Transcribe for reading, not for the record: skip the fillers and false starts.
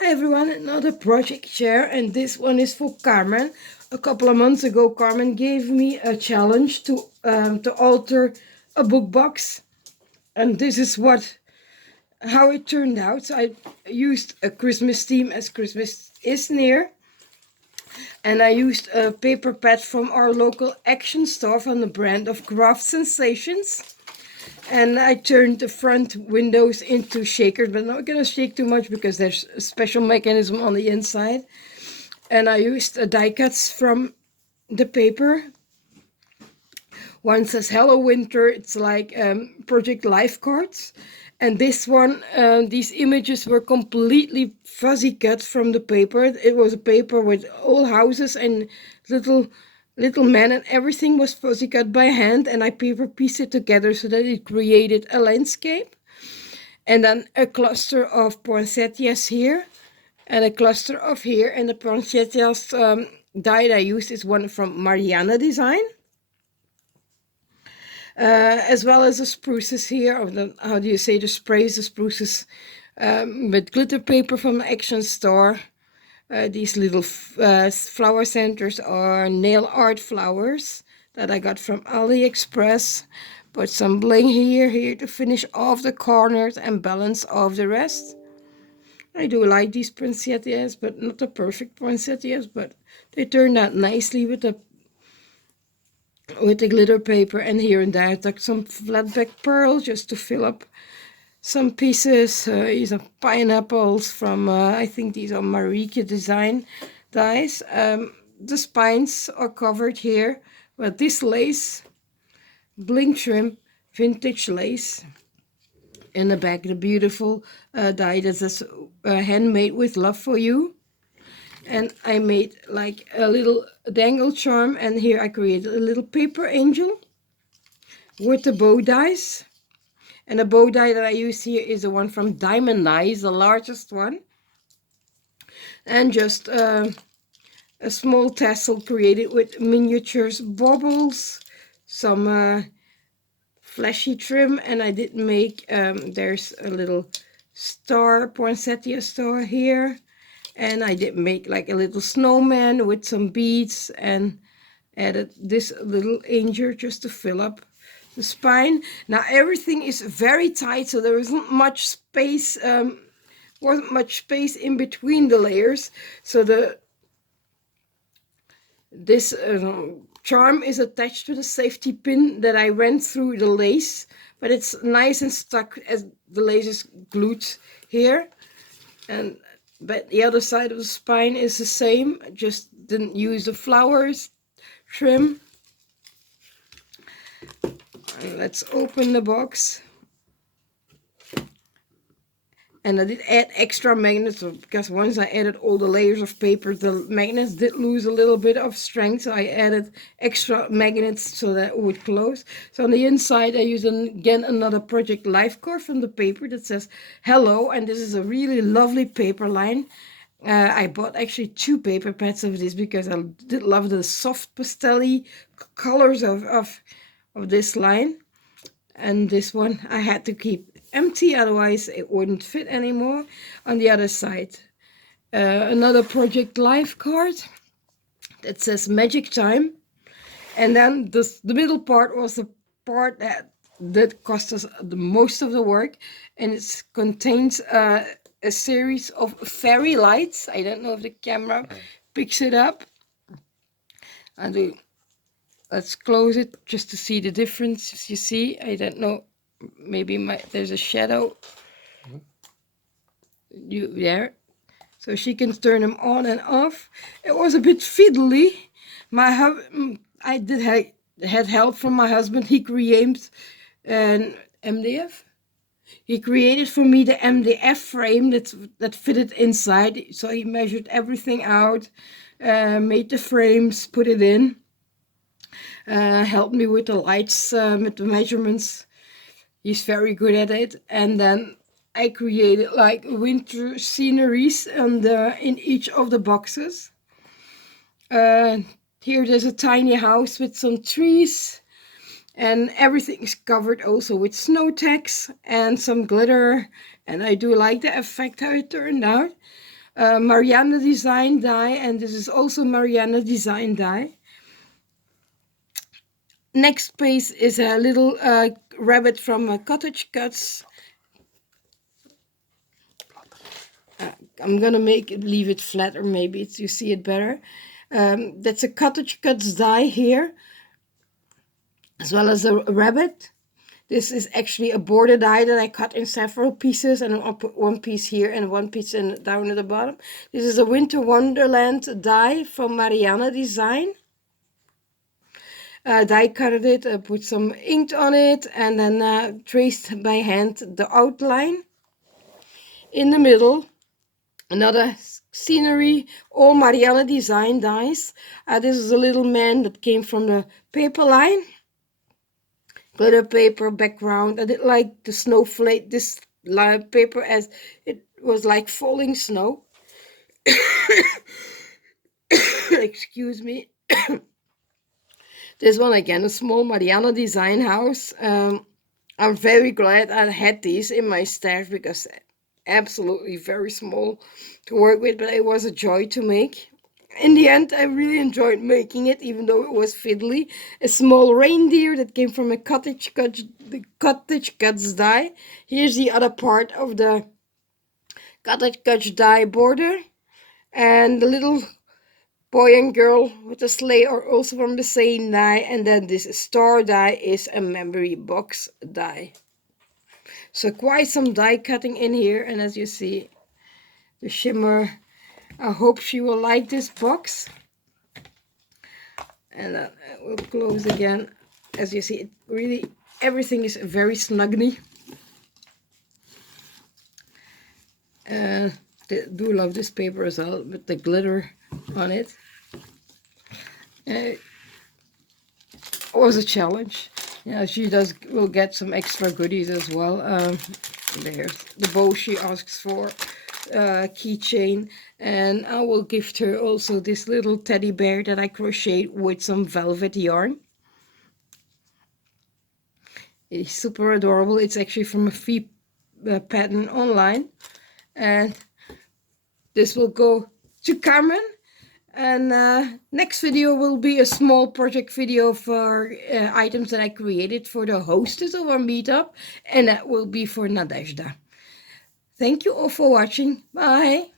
Hi everyone, another project share, and this one is for Carmen. A couple of months ago, Carmen gave me a challenge to alter a book box, and this is how it turned out. So I used a Christmas theme as Christmas is near, and I used a paper pad from our local action store from the brand of Craft Sensations. And I turned the front windows into shakers, but not gonna shake too much because there's a special mechanism on the inside. And I used die cuts from the paper. One says Hello Winter, it's like Project Life cards. And this one, these images were completely fuzzy cut from the paper. It was a paper with all houses and little men, and everything was fuzzy cut by hand, and I paper pieced it together so that it created a landscape. And then a cluster of poinsettias here, and a cluster of here, and the poinsettias die I used is one from Mariana Design. As well as the spruces here, or the, how do you say, the sprays, the spruces with glitter paper from the Action Store. These little flower centers are nail art flowers that I got from AliExpress. Put some bling here to finish off the corners and balance off the rest. I do like these poinsettias, but not the perfect poinsettias, but they turned out nicely with the glitter paper, and here and there I took some flat back pearl just to fill up some pieces. These are pineapples from, I think these are Marike Design dies. The spines are covered here with this lace, bling trim, vintage lace. In the back, the beautiful die that is handmade with love for you. And I made like a little dangle charm, and here I created a little paper angel with the bow dies. And the bow die that I use here is the one from Diamond Dies, the largest one. And just a small tassel created with miniatures, baubles, some flashy trim, and I did make, there's a little star, poinsettia star here. And I did make like a little snowman with some beads and added this little angel just to fill up the spine. Now everything is very tight, so there isn't much space, wasn't much space in between the layers. So this charm is attached to the safety pin that I ran through the lace, but it's nice and stuck as the lace is glued here. And but the other side of the spine is the same. I just didn't use the flowers trim. And let's open the box. And I did add extra magnets because once I added all the layers of paper, the magnets did lose a little bit of strength. So I added extra magnets so that it would close. So on the inside, I used again another Project Life card from the paper that says hello. And this is a really lovely paper line. I bought actually 2 paper pads of this because I did love the soft pastel-y colors of this line. And this one I had to keep empty, otherwise it wouldn't fit anymore. On the other side, another Project Life card that says Magic Time. And then the middle part was the part that cost us the most of the work, and it contains a series of fairy lights. I don't know if the camera picks it up. Let's close it just to see the difference. You see, I don't know, maybe there's a shadow there, so she can turn them on and off. It was a bit fiddly. I had help from my husband. He created an MDF. He created for me the MDF frame that fitted inside. So he measured everything out, made the frames, put it in, helped me with the lights, with the measurements. He's very good at it. And then I created like winter sceneries in each of the boxes. Here there's a tiny house with some trees, and everything is covered also with snow tags and some glitter, and I do like the effect how it turned out. Marianne design die, and this is also Marianne design die. Next piece is a little rabbit from Cottage Cuts. I'm gonna leave it flat, or maybe you see it better. That's a Cottage Cuts die here, as well as a rabbit. This is actually a border die that I cut in several pieces, and I'll put one piece here and one piece down at the bottom. This is a Winter Wonderland die from Marianne Design. Die cutted it, put some ink on it, and then traced by hand the outline. In the middle, another scenery, all Marianne Design dies. This is a little man that came from the paper line. Glitter paper background. I did like the snowflake, this paper, as it was like falling snow. Excuse me. This one again, a small Marianne Design house. I'm very glad I had these in my stash, because absolutely very small to work with, but it was a joy to make. In the end, I really enjoyed making it, even though it was fiddly. A small reindeer that came from a Cottage Cuts die. Here's the other part of the Cottage Cuts die border. And the little boy and girl with the sleigh are also from the same die. And then this star die is a memory box die. So quite some die cutting in here. And as you see, the shimmer. I hope she will like this box. And then I will close again. As you see, it really, everything is very snuggly. I do love this paper as well, with the glitter on it. It was a challenge. Yeah, she will get some extra goodies as well. There's the bow she asks for. Keychain, and I will gift her also this little teddy bear that I crocheted with some velvet yarn. It's super adorable. It's actually from a free pattern online, and this will go to Carmen. And next video will be a small project video for items that I created for the hostess of our meetup, and that will be for Nadezhda. Thank you all for watching. Bye.